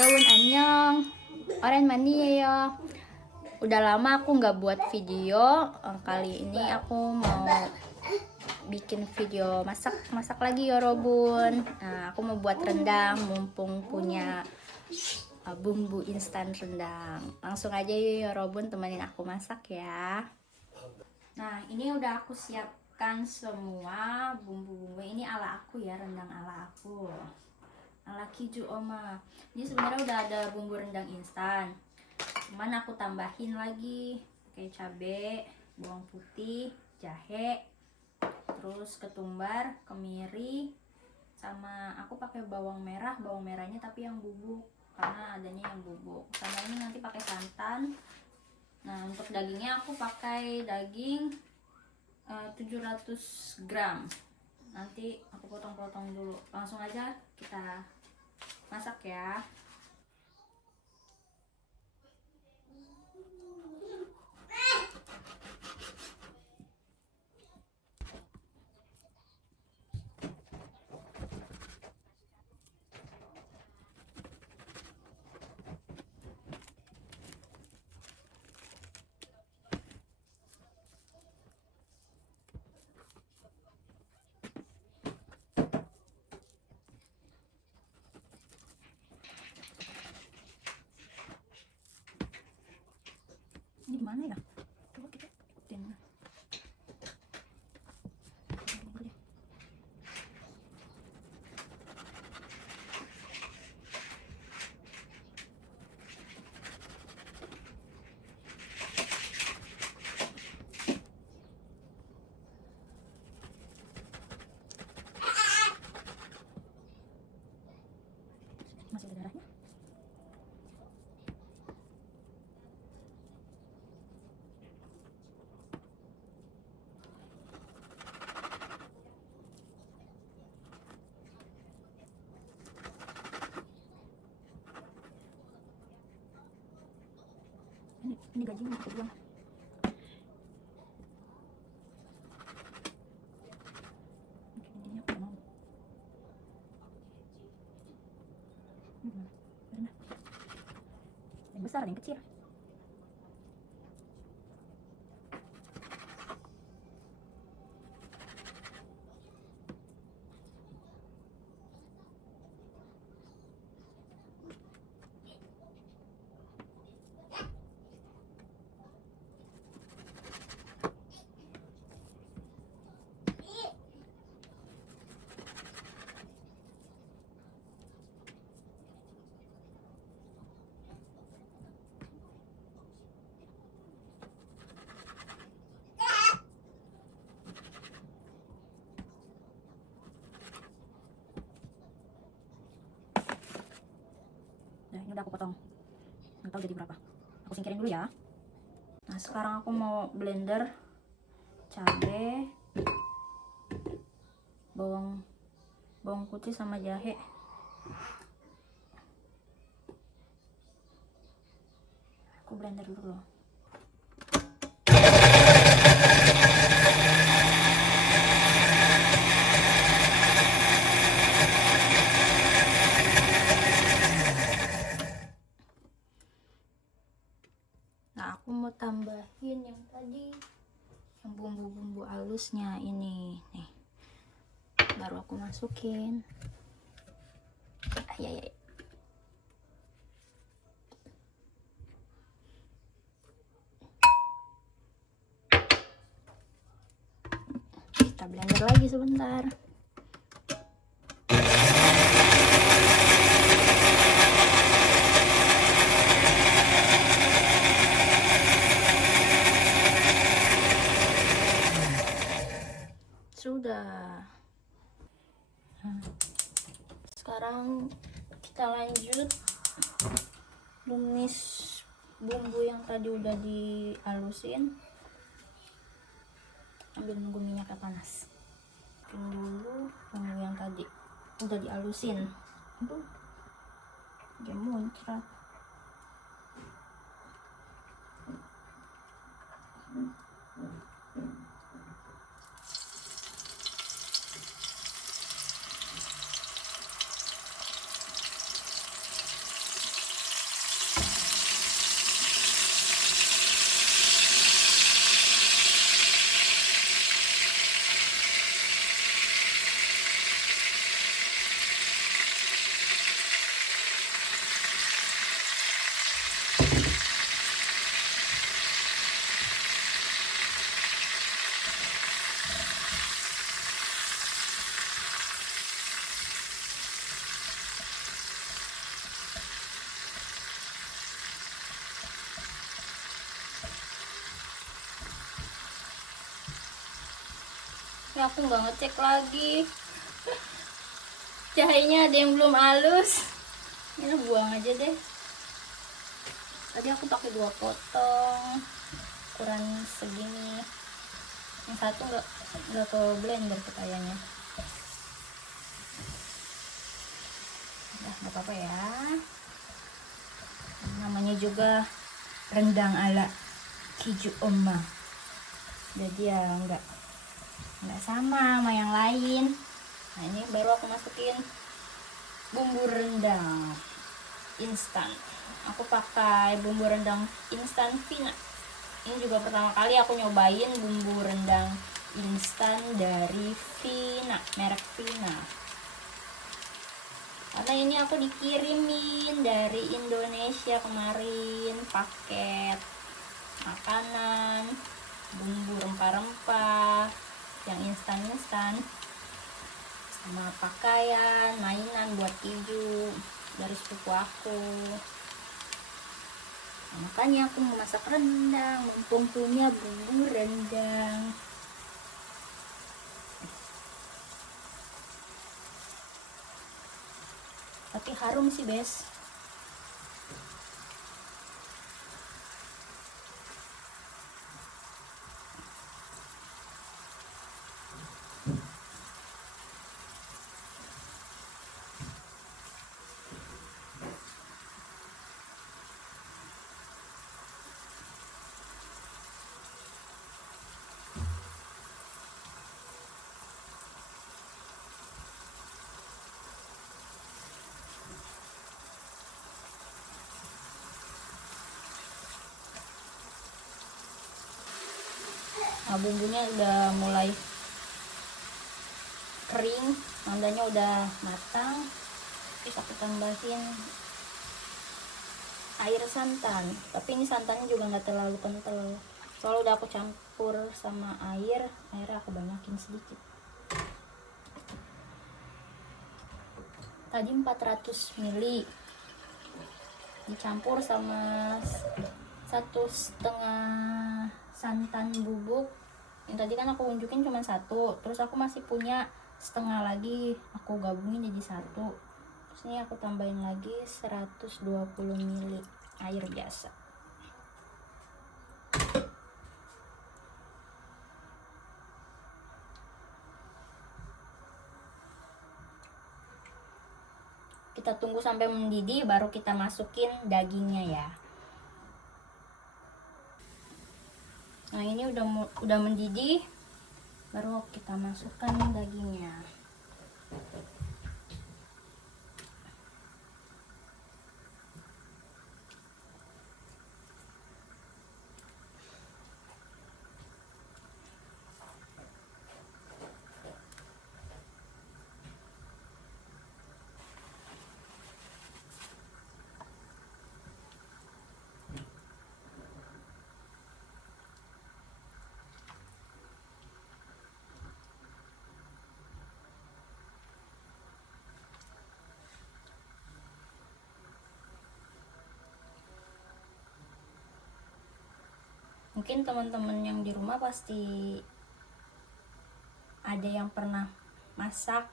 여러분 안녕. Oren manieyo. Udah lama aku nggak buat video. Kali ini aku mau bikin video masak lagi yorobun. Nah, aku mau buat rendang mumpung punya bumbu instan rendang. Langsung aja yuk yorobun, temenin aku masak ya. Nah, ini udah aku siapkan semua bumbu-bumbu. Ini ala aku ya, rendang ala aku. Ala Kiju Oma. Ini sebenarnya udah ada bumbu rendang instan. Cuman aku tambahin lagi kayak cabe, bawang putih, jahe, terus ketumbar, kemiri, sama aku pakai bawang merah. Bawang merahnya tapi yang bubuk karena adanya yang bubuk. Sama ini nanti pakai santan. Nah, untuk dagingnya aku pakai daging 700 gram. Nanti aku potong-potong dulu. Langsung aja kita masak ya. Ini gimana ya? Coba kita ikutin. Masih ada darahnya. Ini gajinya aku buang. Ini aku mau. Ada yang besar, ada yang kecil. Nah, ini udah aku potong. Nggak tahu jadi berapa. Aku singkirin dulu ya. Nah, sekarang aku mau blender cabe, bawang putih sama jahe. Aku blender dulu loh. Nah, aku mau tambahin yang tadi, yang bumbu-bumbu halusnya ini nih. Baru aku masukin. Ya. Kita blender lagi sebentar. Sudah. Sekarang kita lanjut tumis bumbu yang tadi udah dihalusin. Ambil nunggu minyaknya panas. Dulu bumbu yang tadi udah dihalusin. Aduh, dia muncrat. Ya aku nggak ngecek lagi. Jahenya ada yang belum halus. Ini buang aja deh. Tadi aku pakai 2 potong ukuran segini. Yang satu nggak ke blender kayaknya. Udah nggak apa-apa ya. Namanya juga rendang ala keju oma. Jadi ya nggak sama yang lain. Nah ini baru aku masukin bumbu rendang instan. Aku pakai bumbu rendang instan Vina. Ini juga pertama kali aku nyobain bumbu rendang instan dari Vina, merek Vina. Karena ini aku dikirimin dari Indonesia kemarin, paket makanan, bumbu rempah-rempah yang instan-instan, sama pakaian, mainan buat keju dari sepupu aku. Nah, makanya aku mau masak rendang, mumpung punya bumbu rendang. Tapi harum sih, Bes. Nah, bumbunya udah mulai kering, mandanya udah matang. Terus aku tambahin air santan, tapi ini santannya juga nggak terlalu kental. Soalnya udah aku campur sama airnya aku banyakin sedikit. Tadi 400 ml dicampur sama 1,5 santan bubuk. Yang tadi kan aku unjukin cuma 1, terus aku masih punya setengah lagi, aku gabungin jadi 1. Terus ini aku tambahin lagi 120 ml air biasa. Kita tunggu sampai mendidih, baru kita masukin dagingnya ya. Nah ini udah mendidih, baru kita masukkan dagingnya. Mungkin teman-teman yang di rumah pasti ada yang pernah masak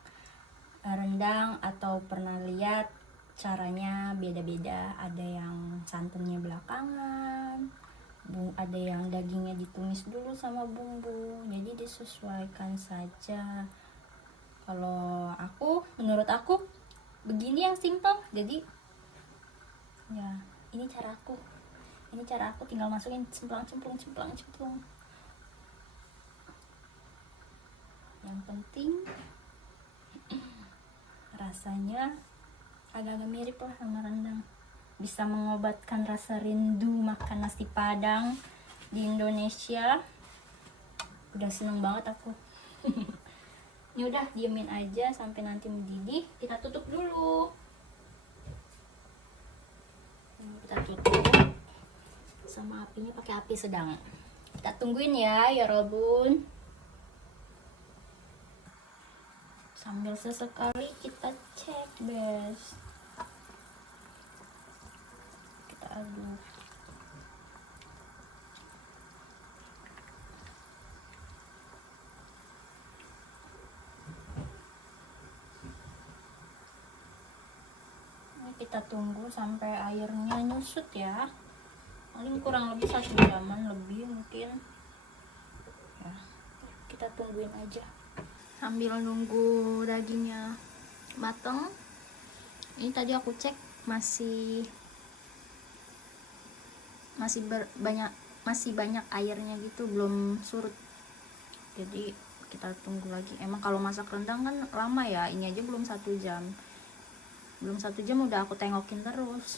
rendang atau pernah lihat caranya beda-beda. Ada yang santannya belakangan, ada yang dagingnya ditumis dulu sama bumbu. Jadi disesuaikan saja. Kalau menurut aku begini yang simpel. Jadi ya ini cara aku tinggal masukin cemplung. Yang penting rasanya agak-agak mirip lah sama rendang, bisa mengobatkan rasa rindu makan nasi Padang di Indonesia. Udah seneng banget aku. Ini udah diemin aja sampai nanti mendidih, kita tutup dulu. Kita tutup sama apinya pakai api sedang. Kita tungguin ya Robun. Sambil sesekali kita cek, Bes. Kita aduk. kita tunggu sampai airnya nyusut ya, paling kurang lebih 1 jaman lebih mungkin ya. Kita tungguin aja sambil nunggu dagingnya mateng. Ini tadi aku cek masih banyak airnya gitu, belum surut, jadi kita tunggu lagi. Emang kalau masak rendang kan lama ya, ini aja belum 1 jam udah aku tengokin terus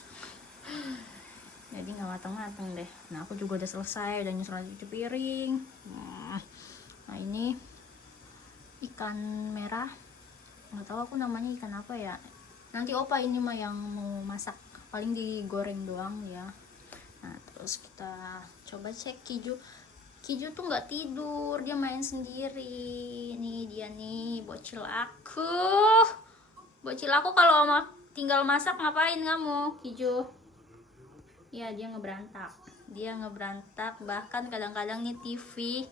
jadi nggak matang-matang deh. Nah aku juga udah selesai, udah nyusul lagi cuci piring. Nah ini ikan merah, nggak tahu aku namanya ikan apa ya, nanti opa ini mah yang mau masak, paling digoreng doang ya. Nah terus kita coba cek Kiju tuh nggak tidur, dia main sendiri. Nih dia nih, bocil aku kalau tinggal masak ngapain kamu Kiju? Ya dia ngeberantak, bahkan kadang-kadang nih TV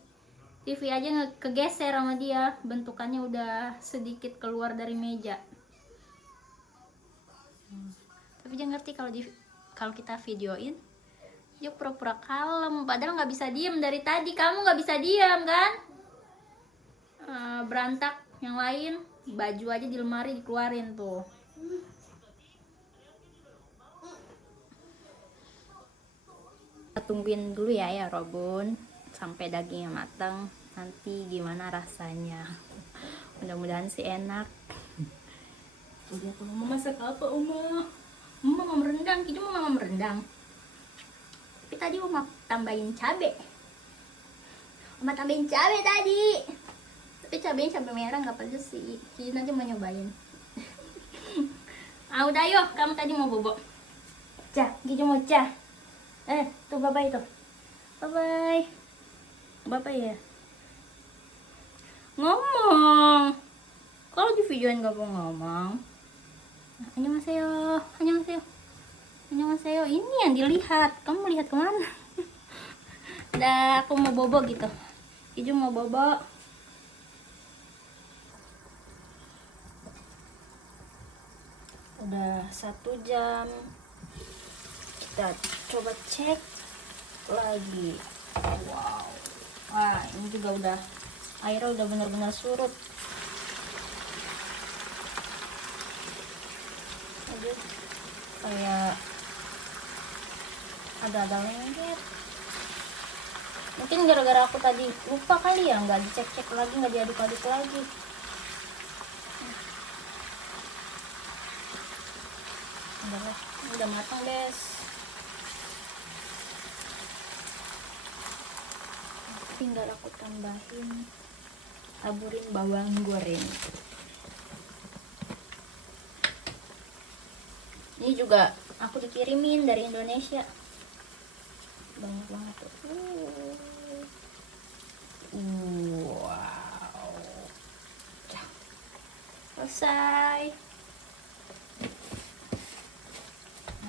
aja kegeser sama dia, bentukannya udah sedikit keluar dari meja. Tapi dia ngerti kalau kita videoin, dia pura-pura kalem, padahal nggak bisa diem dari tadi. Kamu nggak bisa diem kan? Berantak. Yang lain baju aja di lemari dikeluarin tuh. Kita tungguin dulu ya Robun sampai dagingnya matang, nanti gimana rasanya. Mudah-mudahan sih enak. Udah tuh, Mama masak apa Mama mau merendang, Kiju mau merendang. Tapi tadi Mama tambahin cabe tadi. Tapi cabai merah nggak pedes sih. Kiju nanti mau nyobain. Udah yuk, kamu tadi mau bobo. Kiju mau tuh bye-bye tuh. Bye-bye. Bye-bye ya. Ngomong. Kalau di videoin gak mau ngomong. Annyeonghaseyo. Ini yang dilihat. Kamu mau lihat kemana? Udah, aku mau bobo gitu. Kiju mau bobo. Udah 1 jam. Kita coba cek lagi. Wow. Wah, ini juga udah, airnya udah benar-benar surut. Aduh, kayak ada lengket. Mungkin gara-gara aku tadi lupa kali ya, nggak dicek-cek lagi, nggak diaduk-aduk lagi. Udah matang guys. Tinggal aku taburin bawang goreng. Ini juga aku dikirimin dari Indonesia, banyak banget tuh. Wow, selesai.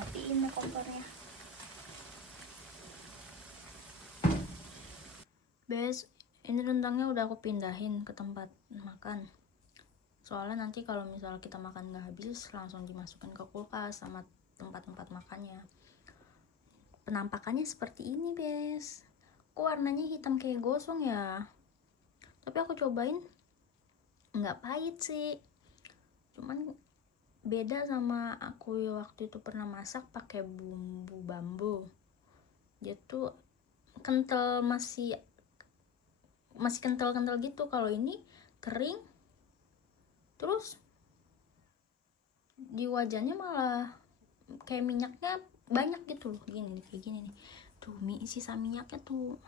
Matiin kompornya. Bes, ini rendangnya udah aku pindahin ke tempat makan. Soalnya nanti kalau misal kita makan nggak habis, langsung dimasukin ke kulkas sama tempat-tempat makannya. Penampakannya seperti ini, Bes. Kok warnanya hitam kayak gosong ya? Tapi aku cobain nggak pahit sih. Cuman beda sama aku waktu itu pernah masak pakai bumbu bambu. Dia tuh kental, masih kental-kental gitu. Kalau ini kering, terus di wajahnya malah kayak minyaknya banyak gitu loh, kayak gini nih tuh, sisa minyaknya tuh.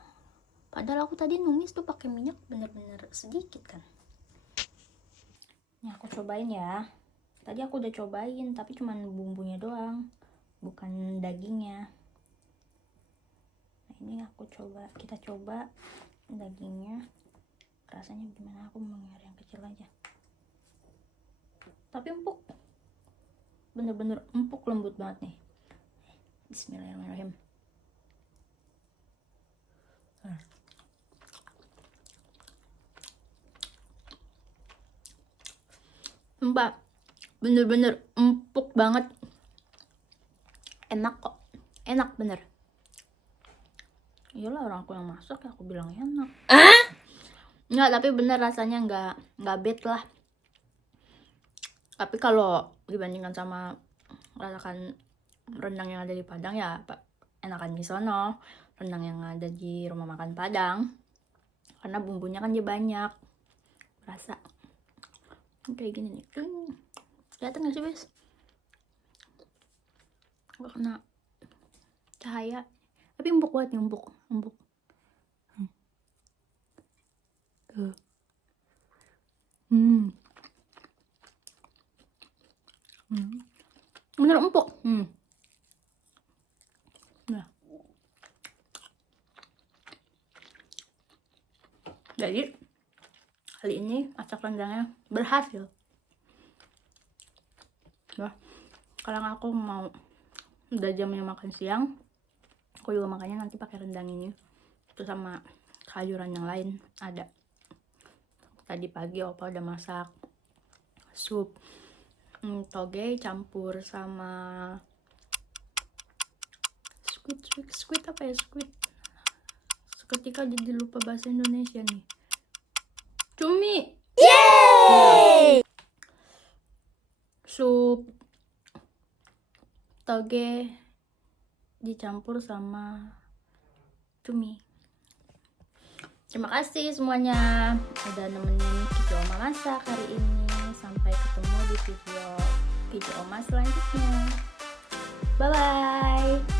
Padahal aku tadi numis tuh pakai minyak bener-bener sedikit kan. Ini aku cobain ya. Tadi aku udah cobain, tapi cuman bumbunya doang, bukan dagingnya. Nah ini kita coba dagingnya, rasanya gimana. Aku mau nyari yang kecil aja, tapi empuk, bener-bener empuk, lembut banget nih. Bismillahirrahmanirrahim. Mbak, bener-bener empuk banget. Enak kok, enak bener. Iyalah orang aku yang masak, aku bilang enak. Enggak, tapi bener rasanya nggak bad lah. Tapi kalau dibandingkan sama rasakan rendang yang ada di Padang ya enakan di sono, rendang yang ada di rumah makan Padang. Karena bumbunya kan dia banyak. Rasa kayak gini nih. Kelihatan gak sih, guys? Gak kena cahaya. Tapi empuk banget nih, empuk. Tuh. Bener empuk. Nah. Jadi kali ini masak rendangnya berhasil. Nah, kalau aku mau udah jamnya makan siang, aku juga makannya nanti pakai rendang ini. Terus sama sayuran yang lain ada. Tadi pagi opa udah masak sup toge campur sama squid apa ya, squid. Seketika jadi lupa bahasa Indonesia nih. Cumi. Yeay! Sup toge dicampur sama cumi. Terima kasih semuanya udah nemenin video Oma masak hari ini. Sampai ketemu di video Oma selanjutnya. Bye bye.